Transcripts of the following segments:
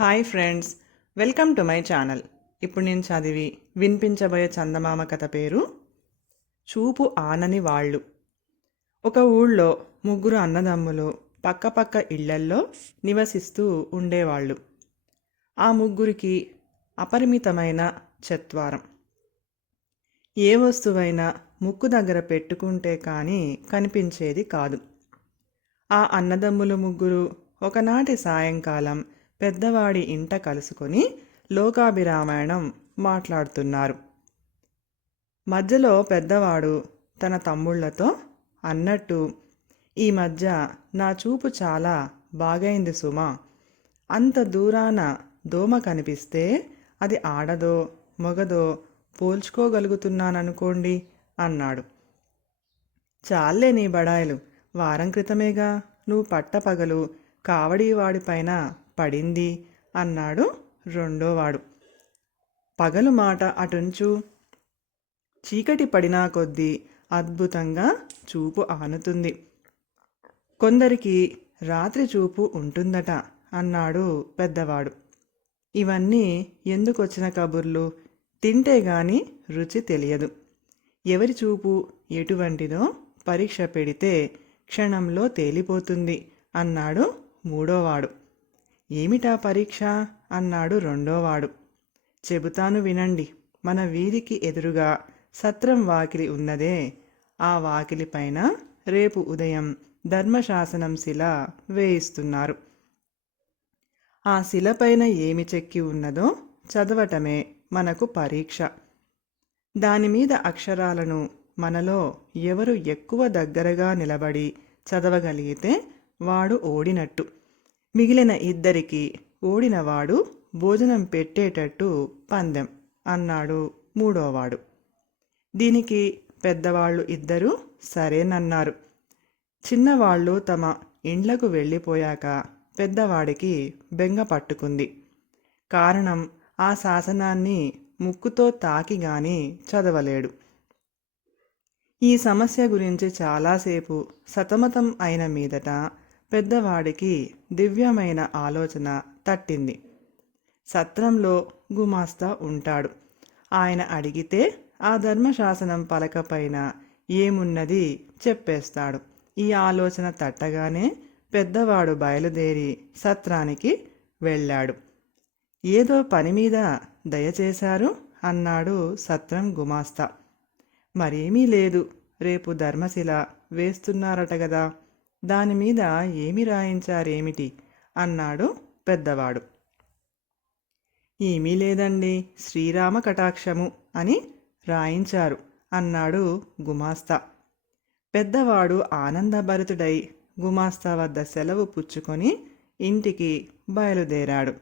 Hi friends welcome to my channel. ఇప్పుడు నేను చదివి వినిపించబోయే చందమామ కథ పేరు చూపు ఆనని వాళ్ళు. ఒక ఊళ్ళో ముగ్గురు అన్నదమ్ములు పక్కపక్క ఇళ్ళల్లో నివసిస్తూ ఉండేవాళ్ళు. ఆ ముగ్గురికి అపరిమితమైన చత్వారం. ఏ వస్తువైనా ముక్కు దగ్గర పెట్టుకుంటే కానీ కనిపించేది కాదు. ఆ అన్నదమ్ములు ముగ్గురు ఒకనాటి సాయంకాలం పెద్దవాడి ఇంట కలుసుకొని లోకాభిరామాయణం మాట్లాడుతున్నారు. మధ్యలో పెద్దవాడు తన తమ్ముళ్ళతో అన్నట్టు ఈ మధ్య నా చూపు చాలా బాగైంది సుమా. అంత దూరాన దోమ కనిపిస్తే అది ఆడదో మొగదో పోల్చుకోగలుగుతున్నాననుకోండి అన్నాడు. చాలే నీ బడాయిలు. వారం క్రితమేగా. నువ్వు పట్టపగలు కావడి వాడిపైన పడింది అన్నాడు రెండోవాడు. పగలు మాట అటుంచు. చీకటి పడినా కొద్దీ అద్భుతంగా చూపు ఆనుతుంది. కొందరికి రాత్రి చూపు ఉంటుందట అన్నాడు పెద్దవాడు. ఇవన్నీ ఎందుకొచ్చిన కబుర్లు? తింటే గాని రుచి తెలియదు. ఎవరి చూపు ఎటువంటిదో పరీక్ష పెడితే క్షణంలో తేలిపోతుంది అన్నాడు మూడోవాడు. ఏమిటా పరీక్ష? అన్నాడు రెండోవాడు. చెబుతాను వినండి మన వీధికి ఎదురుగా సత్రం వాకిలి ఉన్నదే. ఆ వాకిలి పైన రేపు ఉదయం ధర్మశాసనం శిల వేయిస్తున్నారు. ఆ శిలపైన ఏమి చెక్కి ఉన్నదో చదవటమే మనకు పరీక్ష. దానిమీద అక్షరాలను మనలో ఎవరు ఎక్కువ దగ్గరగా నిలబడి చదవగలిగితే వాడు ఓడినట్టు. మిగిలిన ఇద్దరికి ఓడినవాడు భోజనం పెట్టేటట్టు పందెం అన్నాడు మూడోవాడు. దీనికి పెద్దవాళ్ళు ఇద్దరూ సరేనన్నారు. చిన్నవాళ్ళు తమ ఇండ్లకు వెళ్ళిపోయాక పెద్దవాడికి బెంగ పట్టుకుంది. కారణం ఆ శాసనాన్ని ముక్కుతో తాకి గాని చదవలేడు. ఈ సమస్య గురించి చాలాసేపు సతమతం అయిన మీదట పెద్దవాడికి దివ్యమైన ఆలోచన తట్టింది. సత్రంలో గుమాస్తా ఉంటాడు. ఆయన అడిగితే ఆ ధర్మశాసనం పలకపైన ఏమున్నది చెప్పేస్తాడు. ఈ ఆలోచన తట్టగానే పెద్దవాడు బయలుదేరి సత్రానికి వెళ్ళాడు. ఏదో పని మీద దయచేశారు అన్నాడు సత్రం గుమాస్తా. మరేమీ లేదు రేపు ధర్మశిల వేస్తున్నారట కదా దాని మీద ఏమి రాయించారేమిటి? అన్నాడు పెద్దవాడు. ఏమీ లేదండి శ్రీరామ కటాక్షము అని రాయించారు అన్నాడు గుమాస్తా. పెద్దవాడు ఆనందభరితుడై గుమాస్తా వద్ద సెలవు పుచ్చుకొని ఇంటికి బయలుదేరాడు.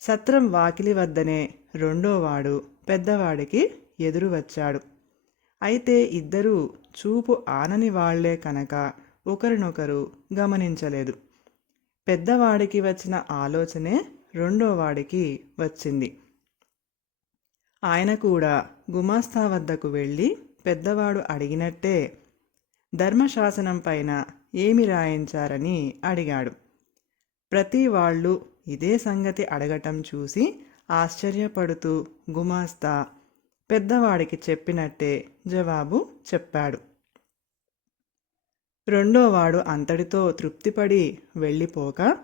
సత్రం వాకిలి వద్దనే రెండోవాడు పెద్దవాడికి ఎదురు వచ్చాడు అయితే ఇద్దరూ చూపు ఆనని వాళ్ళే కనుక ఒకరినొకరు గమనించలేదు. పెద్దవాడికి వచ్చిన ఆలోచనే రెండోవాడికి వచ్చింది. ఆయన కూడా గుమాస్తా వద్దకు వెళ్ళి పెద్దవాడు అడిగినట్టే ధర్మశాసనం పైన ఏమి రాయించారని అడిగాడు. ప్రతి వాళ్ళు ఇదే సంగతి అడగటం చూసి ఆశ్చర్యపడుతూ గుమాస్తా పెద్దవాడికి చెప్పినట్టే జవాబు చెప్పాడు. రెండోవాడు అంతటితో తృప్తిపడి వెళ్ళిపోక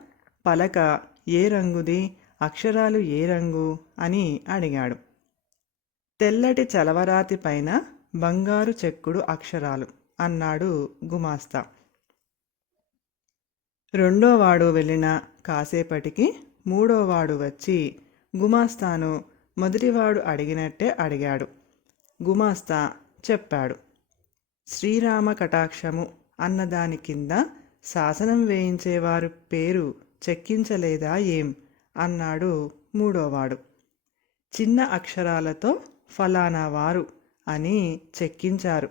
పలక ఏ రంగుది? అక్షరాలు ఏ రంగు అని అడిగాడు. తెల్లటి చలవరాతి పైన బంగారు చెక్కుడు అక్షరాలు అన్నాడు గుమాస్తా. రెండోవాడు వెళ్ళిన కాసేపటికి మూడోవాడు వచ్చి గుమాస్తాను మొదటివాడు అడిగినట్టే అడిగాడు. గుమాస్తా చెప్పాడు. శ్రీరామ కటాక్షము అన్నదాని కింద శాసనం వేయించేవారు పేరు చెక్కించలేదా ఏం? అన్నాడు మూడోవాడు. చిన్న అక్షరాలతో ఫలానా వారు అని చెక్కించారు.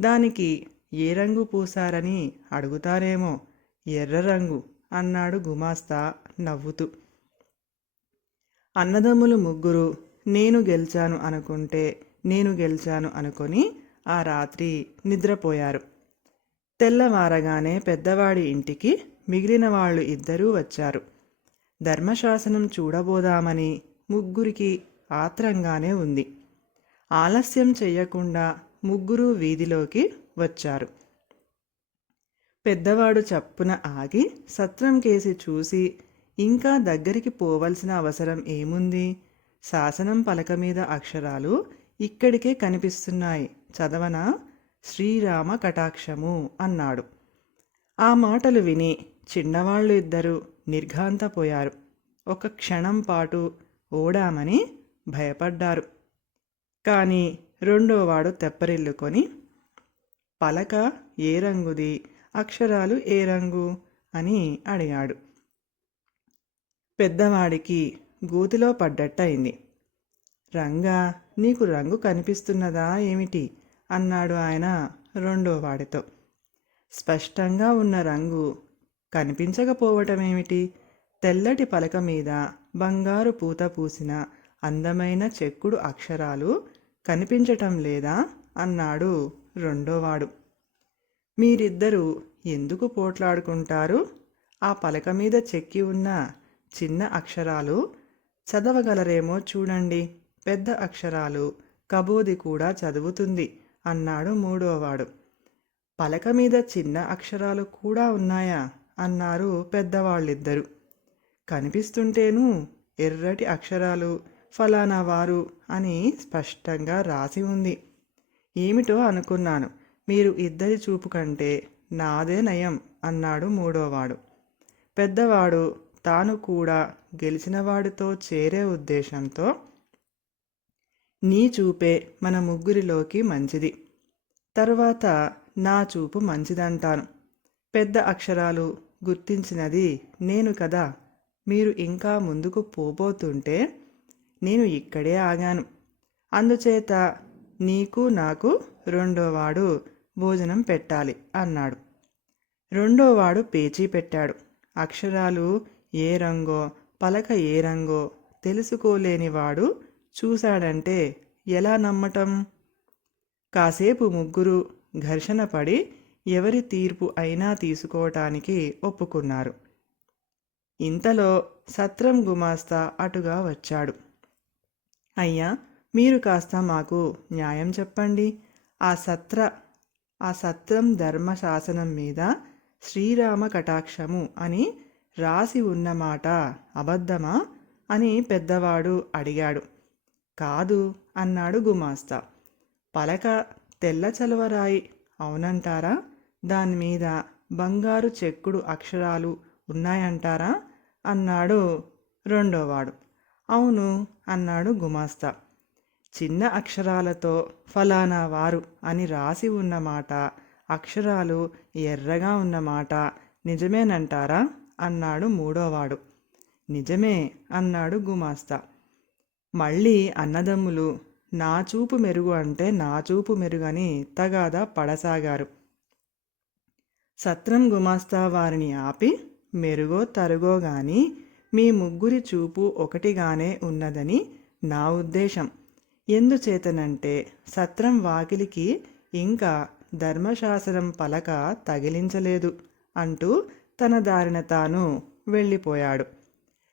దానికి ఏ రంగు పూసారని అడుగుతారేమో? ఎర్ర రంగు అన్నాడు గుమాస్తా నవ్వుతూ. అన్నదమ్ములు ముగ్గురు నేను గెలిచాను అనుకుంటే నేను గెలిచాను అనుకొని ఆ రాత్రి నిద్రపోయారు. తెల్లవారగానే పెద్దవాడి ఇంటికి మిగిలిన వాళ్ళు ఇద్దరూ వచ్చారు. ధర్మశాసనం చూడబోదామని ముగ్గురికి ఆత్రంగానే ఉంది. ఆలస్యం చెయ్యకుండా ముగ్గురు వీధిలోకి వచ్చారు. పెద్దవాడు చప్పున ఆగి సత్రం కేసి చూసి ఇంకా దగ్గరికి పోవలసిన అవసరం ఏముంది? శాసనం పలక మీద అక్షరాలు ఇక్కడికే కనిపిస్తున్నాయి. చదవనా? శ్రీరామ కటాక్షము అన్నాడు. ఆ మాటలు విని చిన్నవాళ్ళు ఇద్దరు నిర్ఘాంతపోయారు. ఒక క్షణం పాటు ఓడామని భయపడ్డారు. కానీ రెండోవాడు తెప్పరిల్లుకొని పలక ఏ రంగుది? అక్షరాలు ఏ రంగు అని అడిగాడు. పెద్దవాడికి గూతిలో పడ్డట్టయింది. రంగా నీకు రంగు కనిపిస్తున్నదా ఏమిటి? అన్నాడు ఆయన రెండో వాడితో. స్పష్టంగా ఉన్న రంగు కనిపించకపోవటమేమిటి? తెల్లటి పలక మీద బంగారు పూత పూసిన అందమైన చెక్కుడు అక్షరాలు కనిపించటం లేదా? అన్నాడు రెండోవాడు మీరిద్దరూ ఎందుకు పోట్లాడుకుంటారు? ఆ పలక మీద చెక్కి ఉన్న చిన్న అక్షరాలు చదవగలరేమో చూడండి. పెద్ద అక్షరాలు కబోది కూడా చదువుతుంది. అన్నాడు మూడోవాడు. పలక మీద చిన్న అక్షరాలు కూడా ఉన్నాయా? అన్నారు పెద్దవాళ్ళిద్దరు. కనిపిస్తుంటేను ఎర్రటి అక్షరాలు ఫలానా వారు అని స్పష్టంగా రాసి ఉంది. ఏమిటో అనుకున్నాను. మీరు ఇద్దరి చూపు కంటే నాదే నయం అన్నాడు మూడోవాడు. పెద్దవాడు తాను కూడా గెలిచినవాడితో చేరే ఉద్దేశంతో నీ చూపే మన ముగ్గురిలోకి మంచిది. తర్వాత నా చూపు మంచిదంటాను. పెద్ద అక్షరాలు గుర్తించినది నేను కదా. మీరు ఇంకా ముందుకు పోబోతుంటే నేను ఇక్కడే ఆగాను. అందుచేత నీకు నాకు రెండోవాడు భోజనం పెట్టాలి అన్నాడు. రెండోవాడు పేచీ పెట్టాడు. అక్షరాలు ఏ రంగో పలక ఏ రంగో తెలుసుకోలేనివాడు చూశాడంటే ఎలా నమ్మటం? కాసేపు ముగ్గురు ఘర్షణ పడి ఎవరి తీర్పు అయినా తీసుకోవటానికి ఒప్పుకున్నారు. ఇంతలో సత్రం గుమాస్తా అటుగా వచ్చాడు. అయ్యా మీరు కాస్త మాకు న్యాయం చెప్పండి. ఆ సత్ర ఆ సత్రం ధర్మశాసనం మీద శ్రీరామ కటాక్షము అని రాసి ఉన్న మాట అబద్ధమా? అని పెద్దవాడు అడిగాడు. కాదు అన్నాడు గుమాస్తా. పలక తెల్ల చలవరాయి అవునంటారా? దాని మీద బంగారు చెక్కుడు అక్షరాలు ఉన్నాయంటారా? అన్నాడు రెండోవాడు. అవును అన్నాడు గుమాస్తా. చిన్న అక్షరాలతో ఫలానా వారు అని రాసి ఉన్న మాట అక్షరాలు ఎర్రగా ఉన్న మాట నిజమేనంటారా? అన్నాడు మూడోవాడు. నిజమే అన్నాడు గుమాస్తా. మళ్ళీ అన్నదమ్ములు నా చూపు మెరుగు అంటే నా చూపు మెరుగని తగాదా పడసాగారు. సత్రం గుమాస్తా వారిని ఆపి మెరుగో తరుగో గాని మీ ముగ్గురి చూపు ఒకటిగానే ఉన్నదని నా ఉద్దేశం. ఎందుచేతనంటే సత్రం వాకిలికి ఇంకా ధర్మశాస్త్రం పలక తగిలించలేదు అంటూ తన దారిన తాను వెళ్ళిపోయాడు.